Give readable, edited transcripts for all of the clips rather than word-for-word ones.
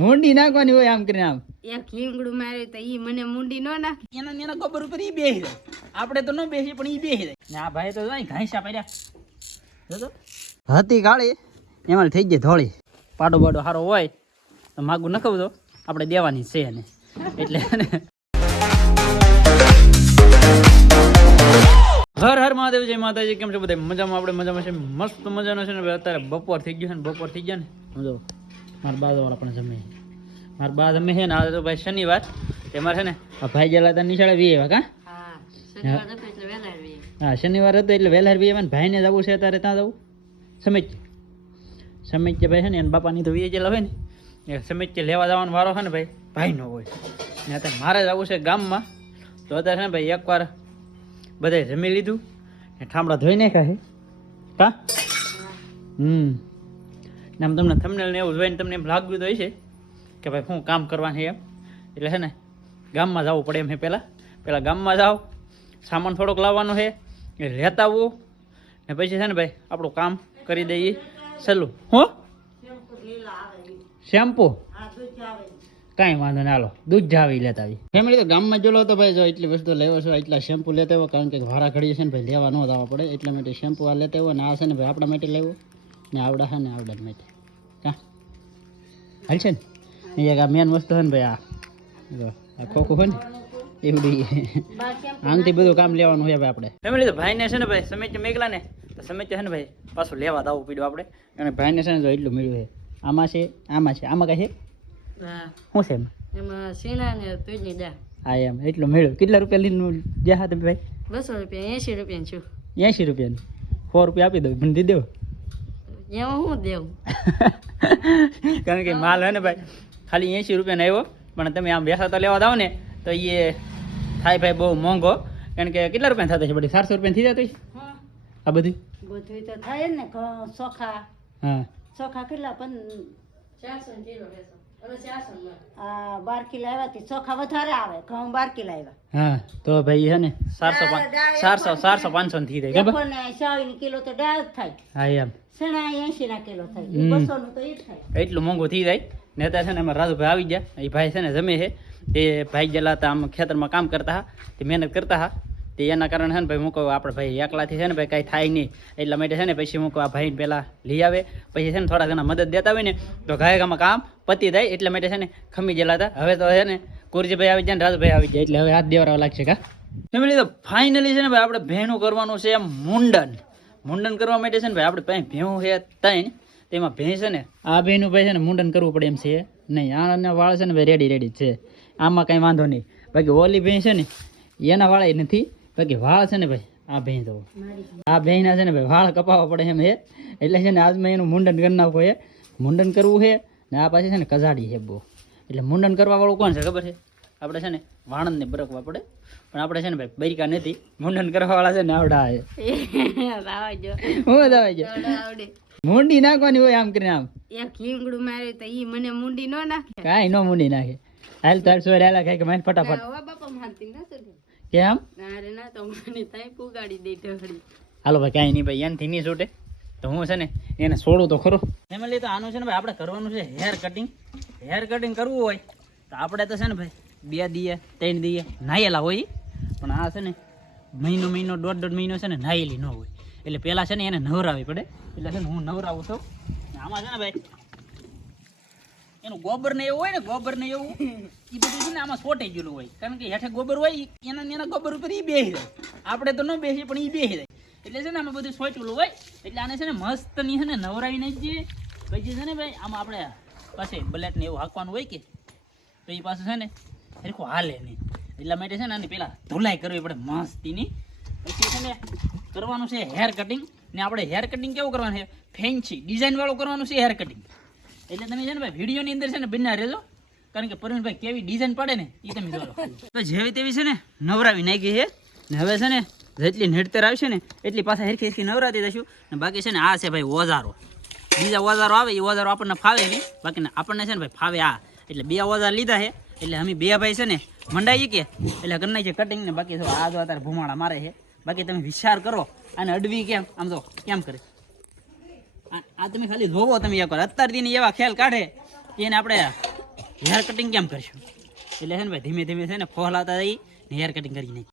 મુંડી નાખવાની હોય આમ કરીને આમ એક હિંગડું મારે તો ઈ મને મુંડી નો નાખે. એના ગોબર ઉપર ઈ બેહી જાય. આપણે તો ન બેસી પણ ઈ બેહી જાય. ને આ ભાઈ તો જાય ઘાંસા પડ્યા જો હતી કાળી એમાં થઈ ગઈ ધોળી. પાડો બાડો સારો હોય તો માગું ન ખબર આપણે દેવાની છે ને એટલે હર હર મહાદેવ જય માતાજી. કેમ છે બધા મજામાં? આપણે મજામાં છે, મસ્ત મજાનો છે ને ભાઈ. અત્યારે બપોર થઈ ગયું છે ને બપોર થઈ ગયા ને સમજો મારા બાજુવાળા પણ જમે. મારા બા જમે છે ને આ તો ભાઈ શનિવાર એમાં છે ને આ ભાઈ ગયેલા હતા નિશાળે વી એવા હા શનિવાર હતો એટલે વહેલા વી એવા ને ભાઈને જવું છે અત્યારે ત્યાં જવું સમિત ભાઈ છે ને એના બાપાની તો વી ગયેલા હોય ને એ સમિત લેવા જવાનો વારો છે ને ભાઈ ભાઈનો હોય ને અત્યારે મારે જવું છે ગામમાં. તો અત્યારે છે ને ભાઈ એકવાર બધાએ જમી લીધું ને ઠામડા ધોઈ નાખ્યા છે કા ને આમ તમને થંબનેલ ને એવું જોઈને તમને એમ લાગ્યું તો હશે કે ભાઈ શું કામ કરવાનું છે એમ. એટલે છે ને ગામમાં જવું પડે એમ છે. પહેલાં ગામમાં જાઓ, સામાન થોડોક લાવવાનો છે એ લેતા આવું ને પછી છે ને ભાઈ આપણું કામ કરી દઈએ સલું. હો શેમ્પુ કાંઈ વાંધો ને હાલો દૂધ જાવી લેતા આવી ફેમિલી. તો ગામમાં જોલો તો ભાઈ જો એટલી વસ્તુ લેવો છો એટલા શેમ્પુ લેતા હોય કારણ કે ભાડા ઘડીએ છે ને ભાઈ લેવા ન જવા પડે એટલા માટે શેમ્પુ આ લેતા હોય ને આ છે ને ભાઈ આપણા માટે લેવો ને આવડા છે ને આવડા માટે કાં હાલ છે ને એક આ મેન વસ્તુ છે ને ભાઈ આ ખોખું હોય ને એવડી આમથી બધું કામ લેવાનું હોય ભાઈ આપણે ફેમિલી. તો ભાઈને છે ને ભાઈ સમિત મેઘલા ને તો સમિત છે ને ભાઈ પાછું લેવા દાવું પીડ્યું આપણે અને ભાઈને છે ને જો એટલું મળ્યું છે. આમાં છે આમાં કઈ છે શું છે એમાં સીના ને તુજની દા. હા એમ એટલું મળ્યું. કેટલા રૂપિયા લીધું જ્યાં તમે ભાઈ? 200 રૂપિયા 80 રૂપિયા છું. 80 રૂપિયાનું 100 રૂપિયા આપી દઉં મને દી દેવો એમાં હું દેવું કારણ કે માલ હોય ને ભાઈ ખાલી 80 રૂપિયાનો આવ્યો પણ તમે આમ બેસાતા લેવા દાવ ને તો એ થાય ભાઈ બહુ મોંઘો. કારણ કે કેટલા રૂપિયા થતા છે બધી 400 રૂપિયા થઈ જતું આ બધું તો થાય ને ચોખા. હા ચોખા કેટલા 400 કિલો બેસો 12 કિલો આવ્યા ચોખા વધારે આવે. ઘઉં 12 કિલો આવ્યા. હા તો ભાઈ છે ને 400 500 થઈ જાય ખબર ને 100 કિલો તો દાળ થાય. હા એમ સણા 80 ના કિલો થાય. 200 નું તો એ થાય. એટલું મોંઘું થઈ જાય ને. અત્યારે છે ને એમાં રાજુભાઈ આવી ગયા. એ ભાઈ છે ને જમે છે તે ભાઈ ગયેલા હતા આમ ખેતરમાં કામ કરતા હા તે મહેનત કરતા હા તે એના કારણે છે ને ભાઈ મૂકો આપણે ભાઈ એકલાથી છે ને ભાઈ કાંઈ થાય નહીં એટલા માટે છે ને પછી મૂકો આ ભાઈને પહેલાં લઈ આવે પછી છે ને થોડા ઘણા મદદ દેતા હોય ને તો ગાયકામાં કામ પતી જાય એટલા માટે છે ને ખમી ગયેલા હતા. હવે તો છે ને કુરજીભાઈ આવી જાય ને રાજુભાઈ આવી જાય એટલે હવે હાથ દેવરાવા લાગશે કા ફેમિલી. તો ફાઇનલી છે ને ભાઈ આપણે ભેણું કરવાનું છે મુંડન કરવા માટે છે ને ભાઈ આપણે પાસે ભેણું છે ત્રણ તેમાં ભેં છે ને આ ભેણું ભાઈ છે ને મુંડન કરવું પડે એમ છે નહીં. આના વાળ છે ને ભાઈ રેડી છે આમાં કાંઈ વાંધો નહીં. બાકી ઓલી ભેં છે ને એના વાળા નથી. બાકી વાળ છે ને ભાઈ આ ભેં તો આ ભેંના છે ને ભાઈ વાળ કપાવવા પડે એમ છે એટલે છે ને આજમાં એનું મુંડન કરી નાખવું છે. મુંડન કરવું છે ને આ પાછી છે ને કજાડી છે બહુ એટલે મુંડન કરવા વાળું કોણ છે ખબર છે? આપણે છે ને વાણંદને બરકવા પડે પણ આપણે છે ને ભાઈ બૈકા નથી. મુંડન કરવા વાળા છે ને આવડા છે મુંડી નાખવાની હોય આમ કરીને આમ એક હિંગડું મારે તો ઈ મને મુંડી નો નાખે. કાંઈ નો મુંડી નાખે. હાલ તાર સોય હાલા ખાય કે મારે ફટાફટ બાપા મારતી ના સર કેમ અરે ના તો મને તાઈ પુગાડી દે ઢળી. હાલો ભાઈ કાંઈ નહીં ભાઈ એનથી નહીં છૂટે તો હું છે ને એને છોડું તો ખરો. ફેમિલી તો આનું છે ને ભાઈ આપણે કરવાનું છે હેર કટિંગ કરવું હોય તો આપણે તો છે ને ભાઈ 2 દીએ 3 દીએ નાયેલા હોય પણ આ છે ને મહિનો 1.5 મહિનો છે ને નાયેલી ન હોય એટલે પહેલાં છે ને એને નવરાવી પડે. એટલે છે ને હું નવરાવું છું. આમાં છે ને ભાઈ એનું ગોબર ને એવું હોય ને એ બધું છે ને આમાં સોટાઈ ગયેલું હોય કારણ કે હેઠે ગોબર હોય એના ગોબર ઉપર એ બેસી જાય. આપણે તો ન બેસી પણ એ બેસી જાય એટલે છે ને આમાં બધું સોટેલું હોય એટલે આને છે ને મસ્ત ની છે ને નવરાવી નાખીએ. પછી છે ને ભાઈ આમાં આપણે પાસે બ્લેટ ને એવું હાંકવાનું હોય કે તો એ પાસે છે ને સરખું હાલે નહીં એટલા માટે છે ને આની પહેલાં ધોલાઈ કરવી પડે મસ્તીની. પછી છે ને કરવાનું છે હેર કટિંગ ને આપણે હેર કટિંગ કેવું કરવાનું છે ફેન્સી ડિઝાઇન વાળું કરવાનું છે હેર કટિંગ. એટલે તમે છે ને ભાઈ વિડીયોની અંદર છે ને બન્યા રહેજો કારણ કે પરવીનભાઈ કેવી ડિઝાઇન પડે ને એ તમે જોજો. તો જેવી તેવી છે ને નવરાવી નાખી છે ને હવે છે ને જેટલી નેડતર આવશે ને એટલી પાછા હેરખી નવરાતી દઈશું ને બાકી છે ને આ છે ભાઈ ઓજારો. બીજા ઓજારો આવે એ ઓજારો આપણને ફાવે નહીં બાકી આપણને છે ને ભાઈ ફાવે આ એટલે 2 ઓજાર લીધા છે એટલે અમે 2 ભાઈ છે ને મંડાઈએ કે એટલે કરી નાખીએ કટિંગ ને બાકી આ જો અત્યારે ભૂમાળા મારે છે. બાકી તમે વિચાર કરો અને અડવી કેમ આમ તો કેમ કરે આ તમે ખાલી જોવો તમે એકવાર અત્યારથી એવા ખ્યાલ કાઢે એને આપણે હેર કટિંગ કેમ કરશું એટલે છે ને ભાઈ ધીમે ધીમે છે ને ફોલાતા જઈ ને હેર કટિંગ કરી નાખી.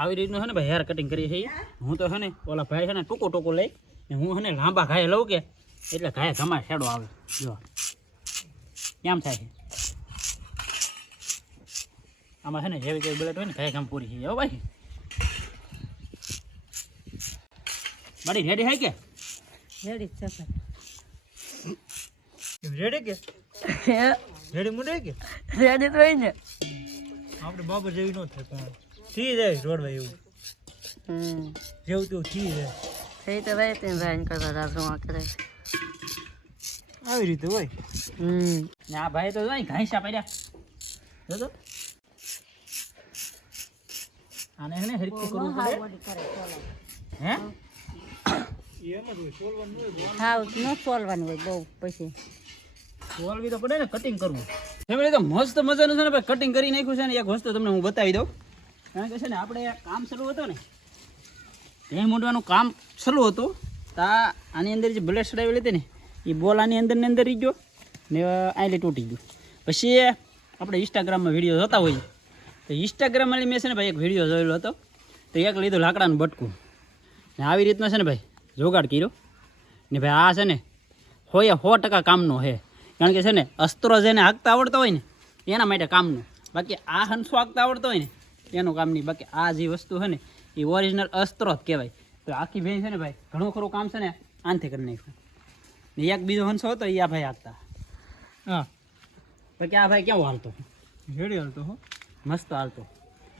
આવી રીતનું છે ને ભાઈ હેર કટિંગ કરીએ છીએ. હું તો છે ને ઓલા ભાઈ છે ને ટૂંકો લઈ ને હું છે ને લાંબા ઘાય લઉં કે એટલે ઘાય ઘમા શેડો આવે. જો કેમ થાય છે આમાં છે ને જેવી કોઈ બુલેટ હોય ને ઘાય ઘમ પૂરી થઈ જાય. ભાઈ બડી રેડી હોય કે રેડી છે રેડી કે રેડી મુંડે કે રેડી તો હોય ને આપણે બાબર જેવી ન થાય પણ થઈ જાય રોડવા એવું જેવું તેવું થઈ જાય થઈ તો ભાઈ તે ભાઈ કરતા રાજમાં કરે આવી રીતે હોય. ને આ ભાઈ તો જોઈ ઘાંસા પડ્યા જો તો આને હે ને હરીકું કરવું પડે હે એમ જ હોય સોલવાનું હોય હા ન સોલવાનું હોય બહુ પછી સોલવી તો પડે ને કટિંગ કરવું. ફેમિલી તો મસ્ત મજાનું છે ને ભાઈ કટિંગ કરી નાખ્યું છે ને. એક વસ્તુ તમને હું બતાવી દઉં કારણ કે છે ને આપણે કામ શરૂ હતું ને એ મૂંડવાનું કામ શરૂ હતું તા આની અંદર જે બ્લેડ ચડાવેલી હતી ને એ બોલ આની અંદર ને અંદર રહી ગયો ને આઈલે તૂટી ગયું. પછી આપણે ઇન્સ્ટાગ્રામમાં વિડીયો જોતા હોઈએ તો ઇન્સ્ટાગ્રામમાં મેં છે ને ભાઈ એક વિડીયો જોયેલો હતો તો એક લીધું લાકડાનું બટકું ને આવી રીતના છે ને ભાઈ જોગાડ કર્યો ને ભાઈ આ છે ને 100% કામનો છે. કારણ કે છે ને અસ્ત્રો જેને હાંકતા આવડતા હોય ને એના માટે કામનું. બાકી આ હંસો હાંકતા આવડતો હોય ને એનું કામ નહીં. બાકી આ જે વસ્તુ છે ને એ ઓરિજિનલ અસ્ત્રો જ કહેવાય. તો આખી ભેંસ છે ને ભાઈ ઘણું ખરું કામ છે ને આનથી કરી નાખ્યું. ને એક બીજો હંસો હતો એ આ ભાઈ હાંકતા. હા બાકી આ ભાઈ કેવો હાલતો રેડી હાલતો હો મસ્ત હાલતો.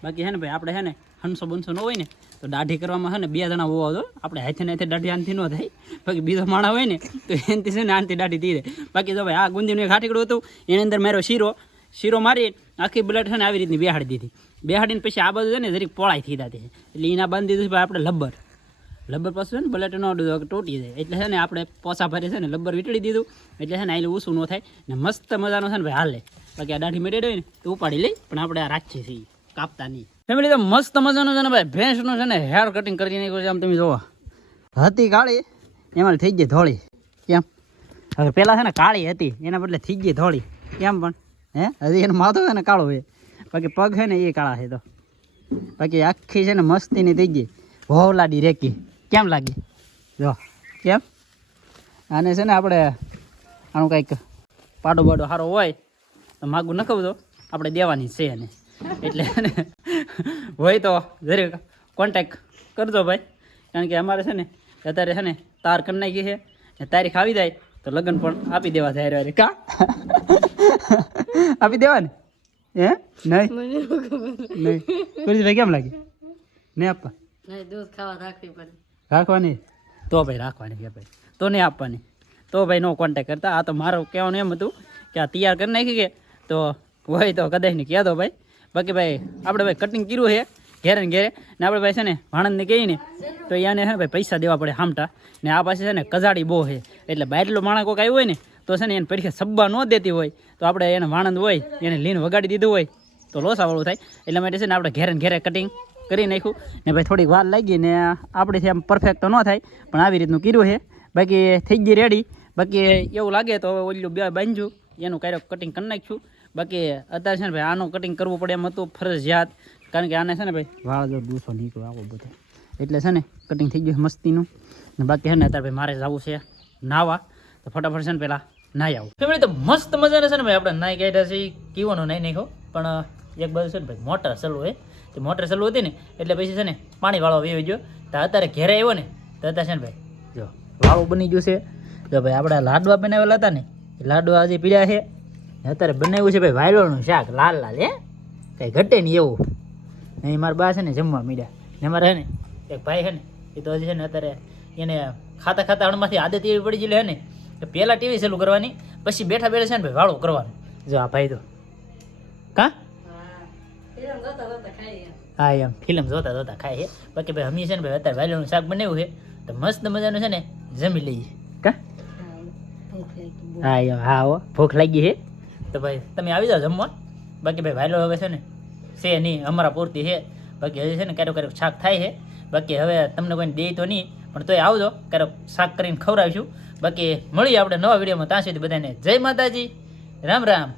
બાકી છે ને ભાઈ આપણે છે ને હંસો બંસો ન હોય ને તો દાઢી કરવામાં છે ને 2 જણા હોવા દો. આપણે હાથે ને હાથે દાઢી આનથી ન થાય. બાકી બીજો માણા હોય ને તો એનાથી છે ને આનથી દાઢી થઈ જાય. બાકી જો ભાઈ આ ગુંદીનું એક હાટીકડું હતું એની અંદર મારો શીરો મારી આખી બ્લડ છે ને આવી રીતની બેહાડી દીધી. બેહાડીને પછી આ બધું છે ને જરીક પોળાઈ થઈ જતી છે એટલે એના બાંધી દીધું ભાઈ આપણે લબ્બર પાછું છે ને બ્લડ ન તૂટી જાય એટલે છે ને આપણે પોસા ભરે છે ને લબ્બર વીટળી દીધું એટલે છે ને આટલું ઊંચું ન થાય ને મસ્ત મજાનો છે ને ભાઈ હાલે. બાકી આ દાઢી મેળવી હોય ને તો ઉપાડી લઈ પણ આપણે આ રાખીએ છીએ કાપતા નહીં. ફેમિલી તો મસ્ત મજાનું છે ને ભાઈ ભેંસનું છે ને હેર કટિંગ કરી નાખ્યું છે. આમ તમે જોવો હતી કાળી એમાં થઈ ગઈ ધોળી. કેમ હવે પહેલાં છે ને કાળી હતી એના બદલે થઈ ગઈ ધોળી. કેમ પણ હજી એનું માથું છે ને કાળો હોય બાકી પગ છે ને એ કાળા છે. તો બાકી આખી છે ને મસ્તીની થઈ ગઈ ભોવલાડી રેકી. કેમ લાગી જો કેમ આને છે ને આપણે આનું કંઈક પાડો બાડો સારો હોય તો માગું નખવું તો આપણે દેવાની છે ને એટલે હોય તો જરીક કોન્ટેક કરજો ભાઈ. કારણ કે અમારે છે ને અત્યારે છે ને તાર કરી નાખી છે ને તારીખ આવી જાય તો લગ્ન પણ આપી દેવા જાય રે. કા આપી દેવા ને હે નહીં ભાઈ કેમ લાગે નહીં આપવા દૂધ ખાવા રાખવી પડે રાખવાની તો ભાઈ રાખવાની કે ભાઈ તો નહીં આપવાની તો ભાઈ નો કોન્ટેક કરતા. આ તો મારું કહેવાનું એમ હતું કે આ તૈયાર કરી નાખી કે તો હોય તો કદાચ નહીં કહેતો ભાઈ. બાકી ભાઈ આપણે ભાઈ કટિંગ કર્યું છે ઘેરે ને ઘેરે ને આપણે ભાઈ છે ને ભાણંદને કહીએ ને તો એને છે ને ભાઈ પૈસા દેવા પડે હામટા ને આ પાસે છે ને કજાડી બહુ છે એટલે બાયટલો માણસ કોઈક આવ્યું હોય ને તો છે ને એને પરીક્ષા સબ્બા ન દેતી હોય તો આપણે એને ભાણંદ હોય એને લીન વગાડી દીધું હોય તો લોસાવાળું થાય. એટલા માટે છે ને આપણે ઘેરે ને ઘેરે કટિંગ કરી નાખ્યું ને ભાઈ થોડીક વાર લાગી ને આપણેથી આમ પરફેક્ટ તો ન થાય પણ આવી રીતનું કર્યું છે. બાકી થઈ ગઈ રેડી. બાકી એવું લાગે તો ઓલું બે બાંધ્યું એનું કાંઈક કટિંગ કરી નાખ્યું. બાકી અત્યારે છે ને ભાઈ આનું કટિંગ કરવું પડે એમ હતું ફરજિયાત. કારણ કે આને છે ને ભાઈ વાળ જો દૂસો નીકળ્યો આવો બધો એટલે છે ને કટિંગ થઈ ગયું મસ્તીનું. ને બાકી છે ને અત્યારે ભાઈ મારે જવું છે નાવા તો ફટાફટ છે ને પહેલાં નાહી આવું. ફેમિલી તો મસ્ત મજાને છે ને ભાઈ આપણે નાહી કાઢ્યા છે કીવાનો નાહી નાખ્યો પણ એક બાજુ છે ને ભાઈ મોટર ચાલુ હોય તે મોટર ચાલુ હતી ને એટલે પછી છે ને પાણી વાળો વેવી ગયો તો અત્યારે ઘેરે આવ્યો ને તો અત્યારે છે ને ભાઈ જો વાળું બની ગયું છે. જો ભાઈ આપણે લાડવા બનાવેલા હતા ને એ લાડવા હજી પીડ્યા છે. અત્યારે બનાવ્યું છે ભાઈ વાયલોનું શાક લાલ લાલ કંઈ ઘટે નહીં એવું. અહીં મારા બા છે ને જમવા મીડ્યા ને અમારે છે ને એક ભાઈ છે ને એ તો હજી છે ને અત્યારે એને ખાતા ખાતા અણમાંથી આદત એવી પડી ગયેલી છે ને કે પહેલાં ટીવી ચાલુ કરવાની પછી બેઠા બેઠા છે ને ભાઈ વાળું કરવાનું. જો આ ભાઈ તો કા હા એમ ફિલ્મ જોતા જોતા ખાય છે. બાકી ભાઈ અમે છે ને ભાઈ અત્યારે વાયલોનું શાક બનાવ્યું છે તો મસ્ત મજાનું છે ને જમી લઈએ. કા હા એમ હા હો ભૂખ લાગી છે તો ભાઈ તમે આવી જાઓ જમવા. બાકી ભાઈ વાયલો હવે છે ને નહીં અમારા પૂરતી છે બાકી હજી છે ને ક્યારેક શાક થાય છે. બાકી હવે તમને કોઈને દે તો નહીં, પણ તોય આવજો, ક્યારેક શાક કરીને ખવડાવીશું. બાકી મળીએ આપણે નવા વિડીયોમાં. ત્યાં સુધી બધાને જય માતાજી, રામ રામ.